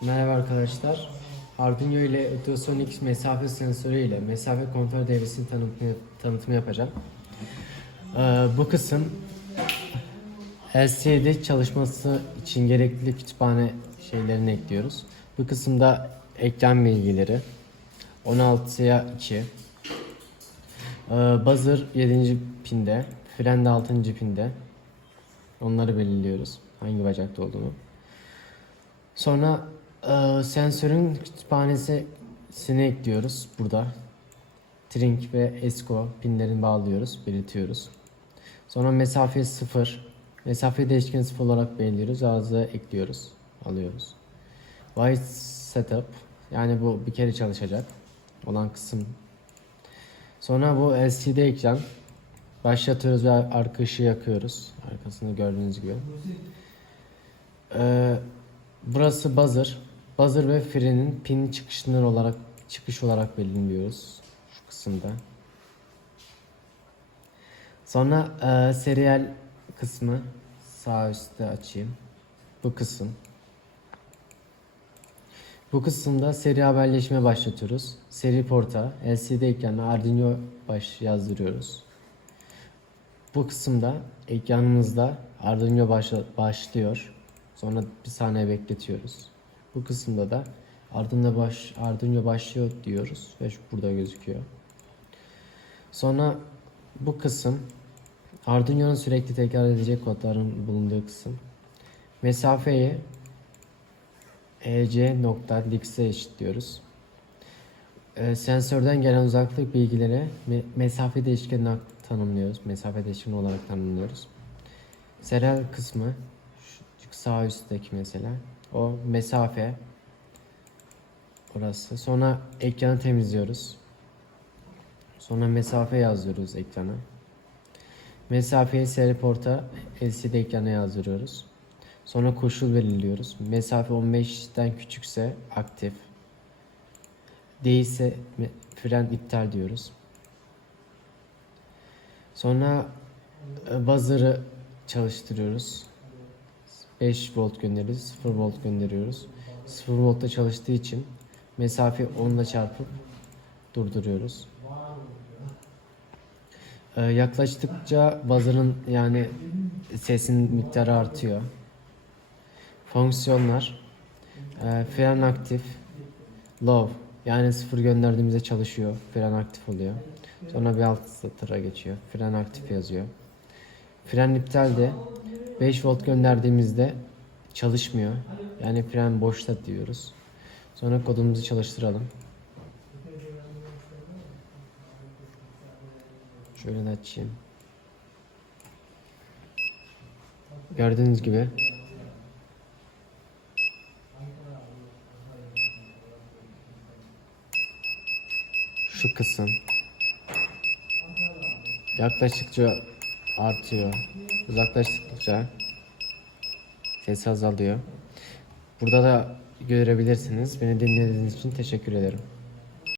Merhaba arkadaşlar. Arduino ile Ultrasonic mesafe sensörü ile mesafe kontrol devresinin tanıtımı, tanıtımı yapacağım. Ee, bu kısım LCD çalışması için gerekli kütüphane şeylerini ekliyoruz. Bu kısımda ekran bilgileri 16'ya 2 ee, Buzzer 7. pinde, fren de 6. pinde. Onları belirliyoruz. Hangi bacakta olduğunu. Sonra e, sensörün kütüphanesini ekliyoruz burada. Trink ve ESCO pinlerini bağlıyoruz, belirtiyoruz. Sonra mesafe 0. Mesafe değişkeni 0 olarak belirliyoruz. Arıza ekliyoruz, alıyoruz. White setup yani bu bir kere çalışacak olan kısım. Sonra bu LCD ekran. Başlatıyoruz ve arka ışığı yakıyoruz. Arkasını gördüğünüz gibi. Ee, burası buzzer. Buzzer ve frenin pin çıkışları olarak çıkış olarak belirliyoruz şu kısımda. Sonra e, serial kısmı sağ üstte açayım. Bu kısım. Bu kısımda seri haberleşme başlatıyoruz. Seri porta, LCD ekranına Arduino baş yazdırıyoruz. Bu kısımda ekranımızda Arduino başla- başlıyor. Sonra bir saniye bekletiyoruz. Bu kısımda da Arduino baş Arduino başlıyor diyoruz ve şu burada gözüküyor. Sonra bu kısım Arduino'nun sürekli tekrar edecek kodların bulunduğu kısım. Mesafeyi EC nokta Lix'e eşitliyoruz. Ee, sensörden gelen uzaklık bilgileri me- mesafe değişkeni tanımlıyoruz. Mesafe değişkeni olarak tanımlıyoruz. Serial kısmı sağ üstteki mesela o mesafe orası. Sonra ekranı temizliyoruz. Sonra mesafe yazıyoruz ekrana. Mesafeyi seri porta LCD ekrana yazdırıyoruz. Sonra koşul belirliyoruz. Mesafe 15'ten küçükse aktif. Değilse fren iptal diyoruz. Sonra e, buzzer'ı çalıştırıyoruz. 5 volt gönderiyoruz, 0 volt gönderiyoruz. 0 voltta çalıştığı için mesafe 10 ile çarpıp durduruyoruz. Ee, yaklaştıkça buzzer'ın yani sesin miktarı artıyor. Fonksiyonlar e, fren aktif, low yani sıfır gönderdiğimizde çalışıyor, fren aktif oluyor. Sonra bir alt satıra geçiyor, fren aktif yazıyor. Fren iptal de 5 volt gönderdiğimizde çalışmıyor. Yani fren boşta diyoruz. Sonra kodumuzu çalıştıralım. Şöyle açayım. Gördüğünüz gibi şu kısım yaklaştıkça artıyor. Uzaklaştıkça ses azalıyor. Burada da görebilirsiniz. Beni dinlediğiniz için teşekkür ederim.